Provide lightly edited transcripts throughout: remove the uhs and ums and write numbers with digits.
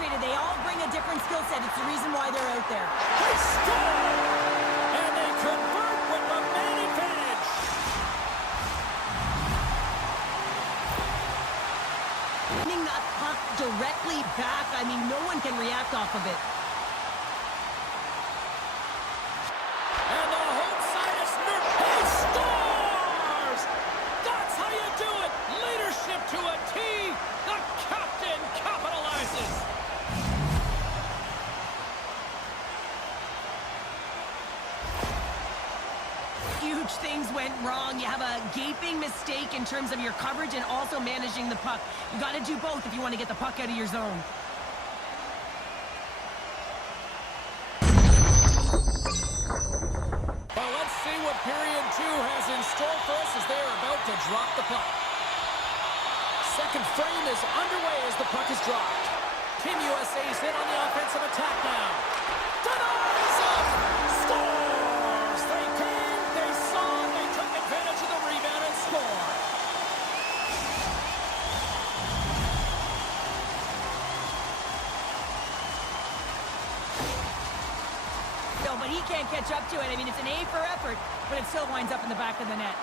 demonstrated they all bring a different skill set. It's the reason why they're out there. They score! And they convert with the man advantage. Bringing that puck directly back. I mean, no one can react off of it. And the home side is nerfed. He scores! That's how you do it. Leadership to a T. The captain capitalizes. Huge things went wrong. You have a gaping mistake in terms of your coverage and also managing the puck. You got to do both if you want to get the puck out of your zone. Well, let's see what period 2 has in store for us as they are about to drop the puck. Second frame is underway as the puck is dropped. Team USA's in on the offensive attack now. Denies him! Scores! They came, they saw, they took advantage of the rebound and scored. No, but he can't catch up to it. I mean, it's an A for effort, but it still winds up in the back of the net.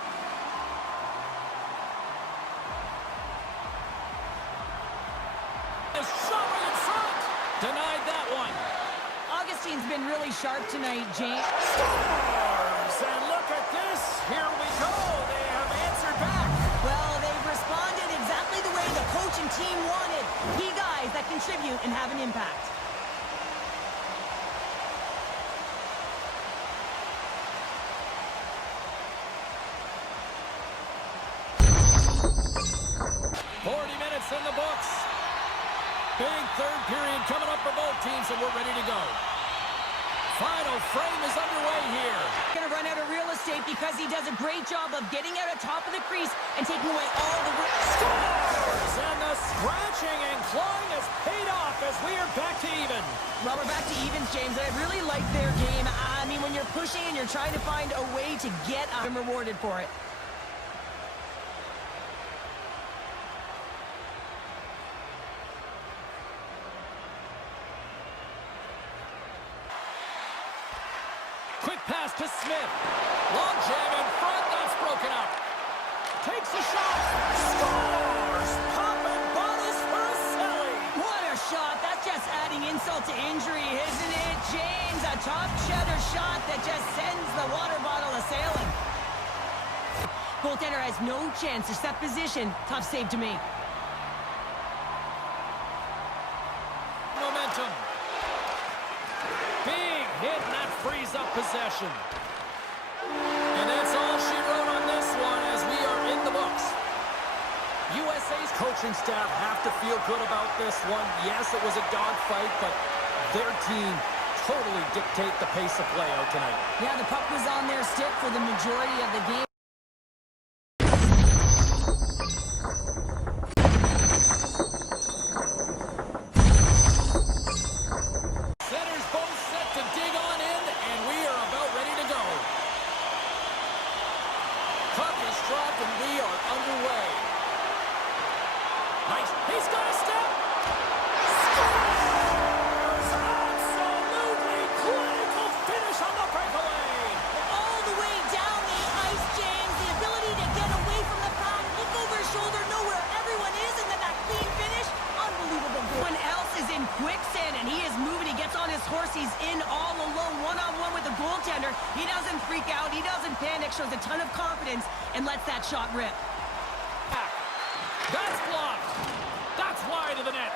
A shot right in front. Denied that one. Augustine's been really sharp tonight, James. Scores! And look at this. Here we go. They have answered back. Well, they've responded exactly the way the coach and team wanted. Key guys that contribute and have an impact. In the books. Big third period coming up for both teams, and we're ready to go. Final frame is underway here. Going to run out of real estate because he does a great job of getting out of top of the crease and taking away all the scores! And the scratching and clawing has paid off as we are back to even. Well, we're back to evens, James. I really like their game. I mean, when you're pushing and you're trying to find a way to get them rewarded for it. Quick pass to Smith. Long jam in front. That's broken up. Takes a shot. Scores! Popping bottles for a silly. What a shot. That's just adding insult to injury, isn't it, James? A top cheddar shot that just sends the water bottle a-sailing. Goaltender has no chance to set position. Tough save to make. Momentum. Big hit, and that frees up possession. And that's all she wrote on this one as we are in the books. USA's coaching staff have to feel good about this one. Yes, it was a dogfight, but their team totally dictate the pace of play out tonight. Yeah, the puck was on their stick for the majority of the game. Nice. He's got a step. Scores! Absolutely clinical finish on the breakaway. All the way down the ice, James. The ability to get away from the puck, look over his shoulder, know where everyone is, and then that clean finish. Unbelievable. Everyone else is in quicksand, and he is moving. He gets on his horse. He's in all alone, one-on-one with the goaltender. He doesn't freak out. He doesn't panic. Shows a ton of confidence and lets that shot rip. That's blocked. That's wide of the net.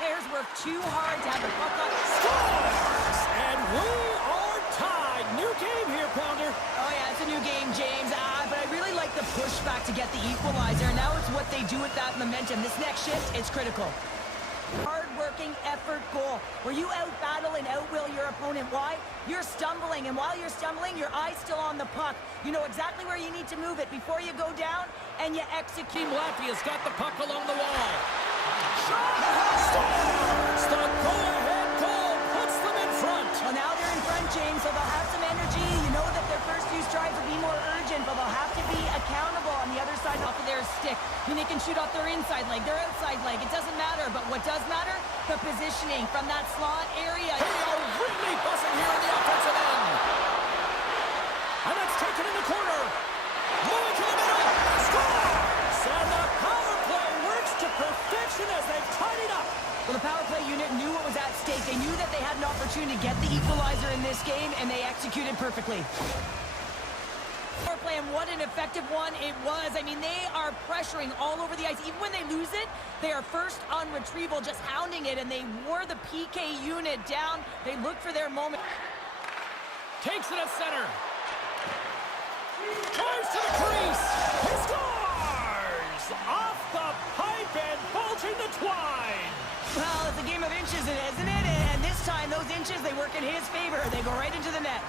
Players work too hard to have the puck up. Scores! And we are tied. New game here, Pounder. Oh, yeah, it's a new game, James. But I really like the pushback to get the equalizer. Now it's what they do with that momentum. This next shift, it's critical. Hard-working effort goal where you out-battle and out-will your opponent. Why? You're stumbling, and while you're stumbling, your eye's still on the puck. You know exactly where you need to move it before you go down, and you execute. Team Latvia's got the puck along the wall. Shot! Scores! The go-ahead goal puts them in front. Well, now they're in front, James, so they'll have some energy. You know that their first few strides will be more urgent, but they'll have to be accountable on the other side off of their stick. I mean, they can shoot off their inside leg, their outside leg. It doesn't matter, but what does matter The positioning from that slot area. They are really buzzing here in the offensive end. And that's taken in the corner. Moving to the middle. Scores! And the power play works to perfection as they've tied it up. Well, the power play unit knew what was at stake. They knew that they had an opportunity to get the equalizer in this game, and they executed perfectly. Power play, and what an effective one it was. I mean, they are pressuring all over the ice. Even when they lose it, they are first on retrieval, just hounding it, and they wore the PK unit down. They look for their moment. Takes it at center. Drives to the crease. He scores! Off the pipe and bulging the twine. Well, it's a game of inches, isn't it? And this time, those inches, they work in his favor. They go right into the net.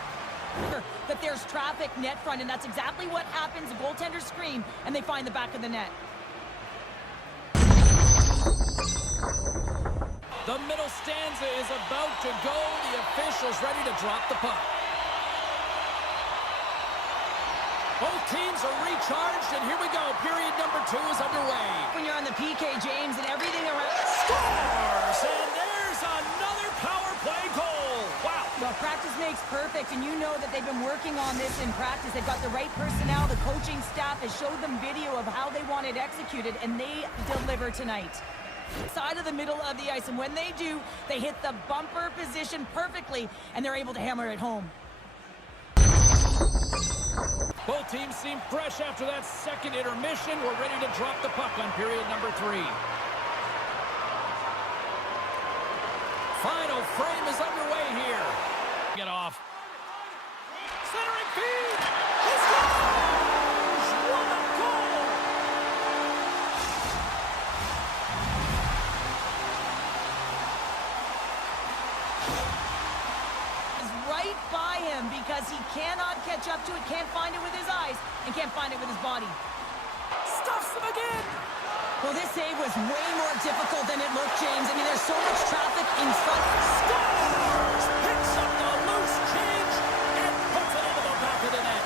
But there's traffic net front, and that's exactly what happens. The goaltenders scream, and they find the back of the net. The middle stanza is about to go. The officials ready to drop the puck. Both teams are recharged, and here we go. Period number 2 is underway. When you're on the PK, James, and everything around... Scores! And there's another power play goal. Wow. Well, practice makes perfect, and you know that they've been working on this in practice. They've got the right personnel. The coaching staff has showed them video of how they want it executed, and they deliver tonight. Side of the middle of the ice, and when they do, they hit the bumper position perfectly, and they're able to hammer it home. Both teams seem fresh after that second intermission. We're ready to drop the puck on period number 3. Final frame is underway here. Get off. Centering feed. He scores! What a goal! Is right by him because he cannot catch up to it, can't find it with his eyes, and can't find it with his body. Stuffs him again. Well, this save was way more difficult than it looked, James. I mean, there's so much traffic in front. Scores! Picks up the loose change and puts it into the back of the net.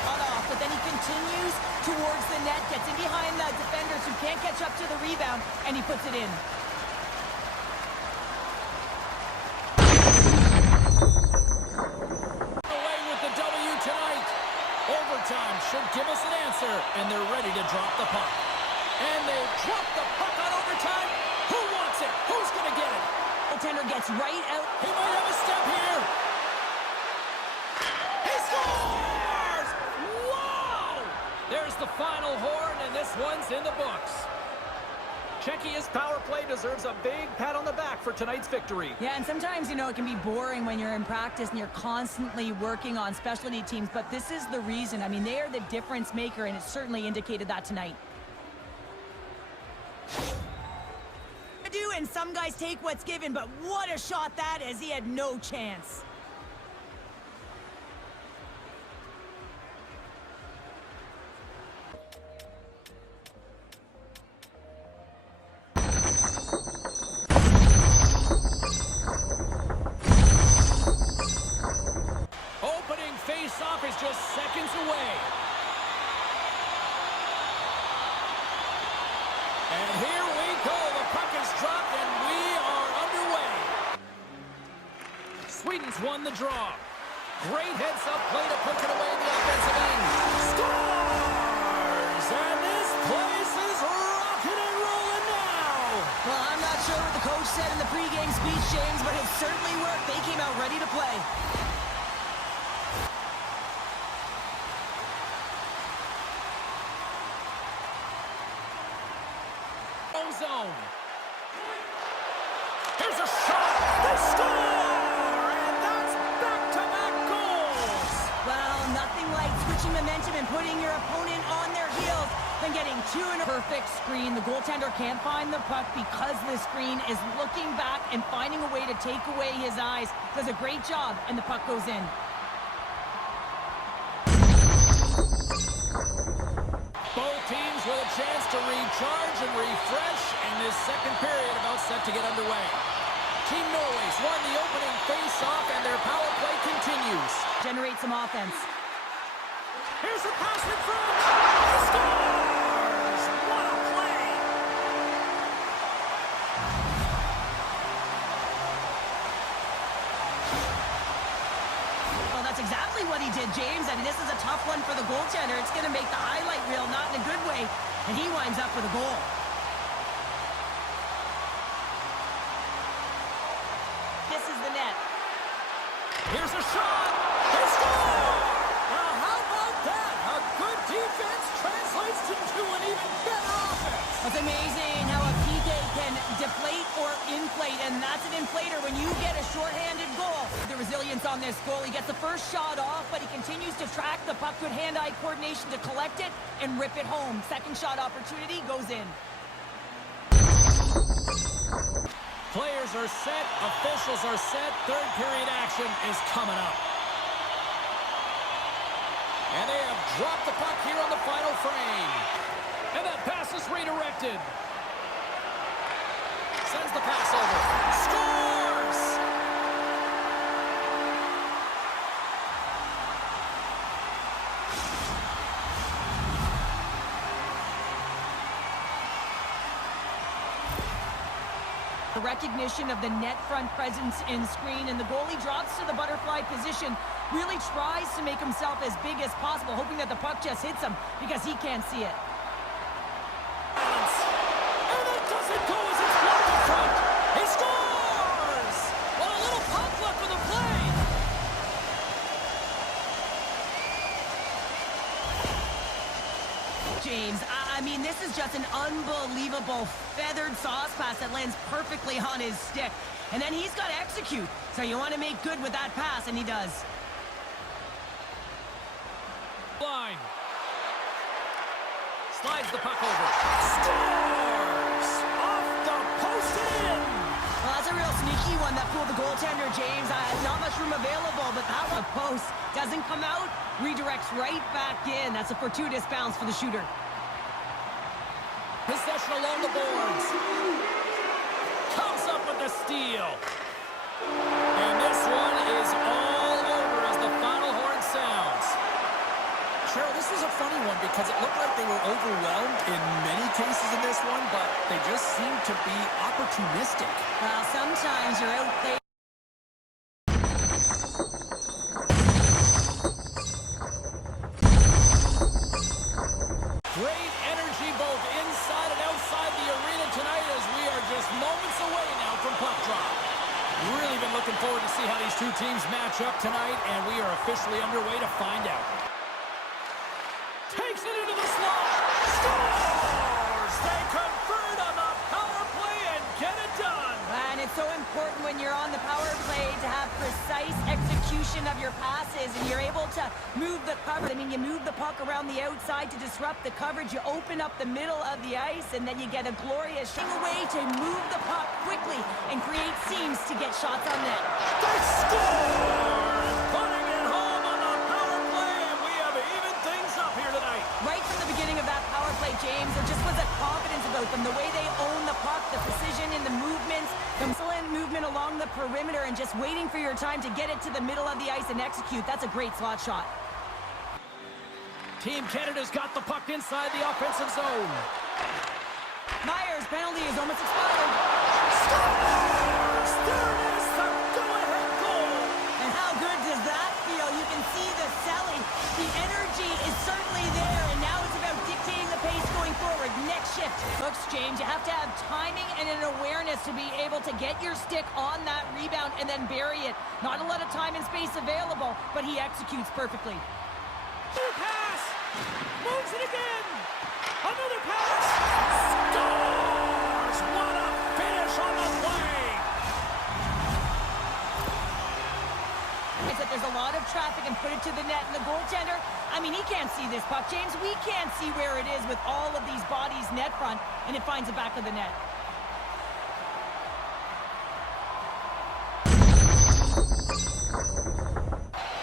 Cut off, but then he continues towards the net, gets in behind the defenders who can't catch up to the rebound, and he puts it in. Should give us an answer, and they're ready to drop the puck. And they drop the puck on overtime. Who wants it? Who's going to get it? Goaltender gets right out. He might have a step here. He scores! Whoa! There's the final horn, and this one's in the books. Czechia's power play deserves a big pat on the back for tonight's victory. Yeah, and sometimes, you know, it can be boring when you're in practice and you're constantly working on specialty teams, but this is the reason. I mean, they are the difference maker, and it certainly indicated that tonight. And some guys take what's given, but what a shot that is. He had no chance. Opening face-off is just seconds away. And here we go. The puck is dropped, and we are underway. Sweden's won the draw. Great heads-up play to push it away in the offensive end. Scores! And this place is rocking and rolling now. Well, I'm not sure what the coach said in the pregame speech, James, but it certainly worked. They came out ready to play. Zone. Here's a shot. They score! And that's back-to-back goals. Well, nothing like switching momentum and putting your opponent on their heels than getting two in a perfect screen. The goaltender can't find the puck because the screen is looking back and finding a way to take away his eyes. Does a great job, and the puck goes in. Both teams with a chance to recharge and refresh, and this second period about set to get underway. Team Norway's won the opening face-off, and their power play continues. Generate some offense. Here's the pass in front. He scores! What a play! Well, that's exactly what he did, James. I mean, this is a tough one for the goaltender. It's going to make the highlight reel, not in a good way. And he winds up with a goal. This is the net. Here's a shot. They score! Now, how about that? A good defense translates into an even better offense. It's amazing how a PK can deflate or inflate, and that's an inflator when you get a shorthanded goal. The resilience on this goal, he gets the first shot off, but he continues to track the puck, good hand-eye coordination to collect it and rip it home. Second shot opportunity goes in. Players are set, officials are set, third period action is coming up. And they have dropped the puck here on the final frame. And that pass is redirected. Sends the pass over. Scores! The recognition of the net front presence in screen, and the goalie drops to the butterfly position, really tries to make himself as big as possible, hoping that the puck just hits him because he can't see it. And it doesn't go as it's blocked in front. He scores! Well, a little pop luck with the play. James, I mean, this is just an unbelievable feathered sauce pass that lands perfectly on his stick. And then he's got to execute. So you want to make good with that pass, and he does. Line. Slides the puck over. Scores! Off the post and in! Well, that's a real sneaky one that fooled the goaltender, James. Not much room available, but that one post doesn't come out, redirects right back in. That's a fortuitous bounce for the shooter. Possession along the boards. Comes up with the steal. And this one is all over as the final horn sounds. Cheryl, this was a funny one because it looked like they were overwhelmed in many cases in this one, but they just seemed to be opportunistic. Well, sometimes you're out there. Great energy both inside and outside the arena tonight as we are just moments away now from puck drop. Really been looking forward to see how these two teams match up tonight, and we are officially underway to find out. Takes it into the slot. Scores! They convert on the power play and get it done. And it's so important when you're on the power play to have precise execution of your passes, and you're able to move the coverage. I mean, you move the puck around the outside to disrupt the coverage. You open up the middle of the ice, and then you get a glorious way to move the puck quickly and create seams to get shots on net. They score! Putting it home on the power play, and we have evened things up here tonight. Right from the beginning of that power play, James, there just was a confidence about them. The way they own the puck, the precision in the movements, the excellent movement along the perimeter, and just waiting for your time to get it to the middle of the ice and execute. That's a great slot shot. Team Canada's got the puck inside the offensive zone. Myers' penalty is almost expired. Scores! There it is, the go-ahead goal. And how good does that feel? You can see the selling. The energy is certainly there, and now it's about dictating the pace going forward. Next shift. Looks, James, you have to have timing and an awareness to be able to get your stick on that rebound and then bury it. Not a lot of time and space available, but he executes perfectly. Another pass! Moves it again! Another pass! Scores! What a finish on the play! It's that there's a lot of traffic and put it to the net, and the goaltender, I mean, he can't see this puck. James, we can't see where it is with all of these bodies net front, and it finds the back of the net.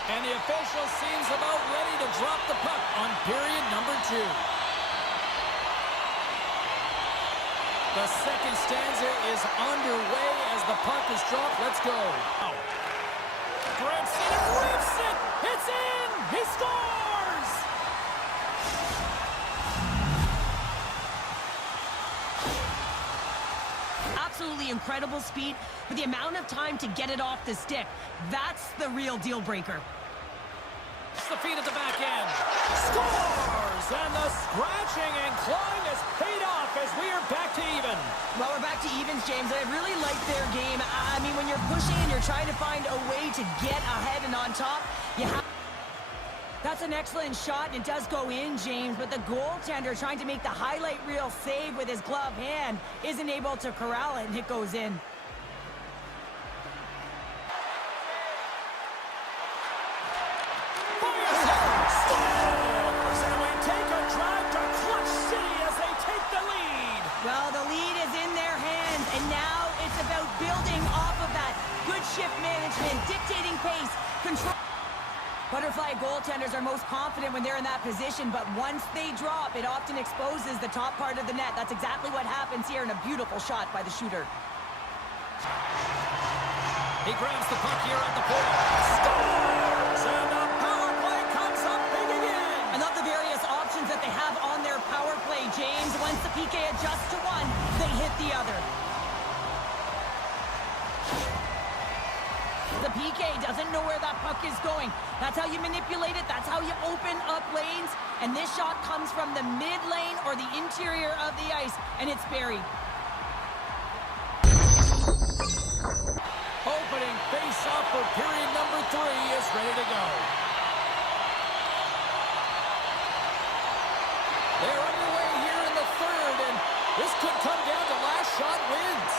And the official seems about ready to drop the puck on period number 2. The second stanza is underway as the puck is dropped. Let's go. Grabs it and rips it. It's in. He scores. absolutely incredible speed, but the amount of time to get it off the stick, that's the real deal breaker. The feet at the back end. Scores! And the scratching and clawing has paid off as we are back to even. Well, we're back to evens, James. I really like their game. I mean, when you're pushing and you're trying to find a way to get ahead and on top, you have... That's an excellent shot, and it does go in, James, but the goaltender trying to make the highlight reel save with his glove hand isn't able to corral it, and it goes in. Well, the lead is in their hands, and now it's about building off of that. Good shift management, dictating pace, control. Butterfly goaltenders are most confident when they're in that position, but once they drop, it often exposes the top part of the net. That's exactly what happens here, and a beautiful shot by the shooter. He grabs the puck here at the point. Scores! And the power play comes up big again. I love the various options that they have on their power play, James. Once the PK adjusts to one, they hit the other. The PK doesn't know where that puck is going. That's how you manipulate it. That's how you open up lanes. And this shot comes from the mid lane or the interior of the ice, and it's buried. Opening face-off for period number 3 is ready to go. They're underway here in the third, and this could come down to last shot wins.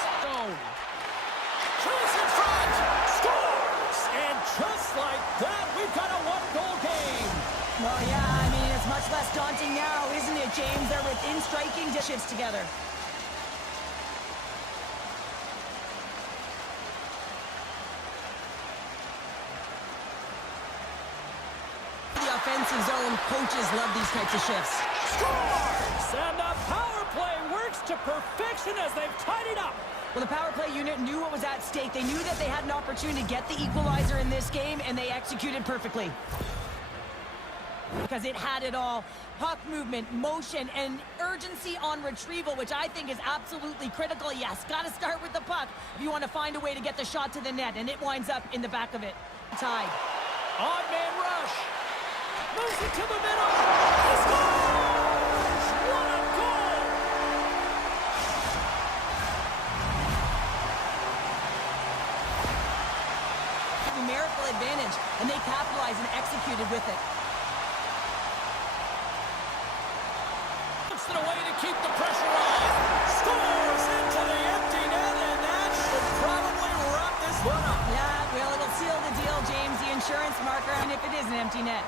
Shoots in front, scores! And just like that, we've got a one-goal game. Well, yeah, I mean, it's much less daunting now, isn't it, James? They're within striking distance together. The offensive zone coaches love these types of shifts. Scores! And the power play works to perfection as they've tied it up. Well, the power play unit knew what was at stake. They knew that they had an opportunity to get the equalizer in this game, and they executed perfectly. Because it had it all. Puck movement, motion, and urgency on retrieval, which I think is absolutely critical. Yes, got to start with the puck if you want to find a way to get the shot to the net, and it winds up in the back of it. Tied. Odd man rush. Moves it to the middle. He scores! What a goal! Numerical advantage, and they capitalized and executed with it. Puts it away to keep the pressure on. Scores into the empty net, and that should probably wrap this one up. Yeah, well, it'll seal the deal, James. The insurance marker, and if it is an empty net.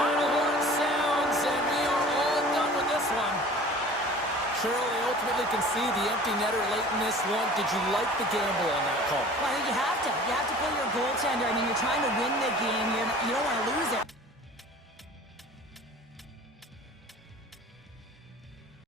Final horn sounds, and we are all done with this one. Cheryl, they ultimately concede the empty netter late in this one. Did you like the gamble on that call? Well, I think you have to. You have to pull your goaltender. I mean, you're trying to win the game. You don't want to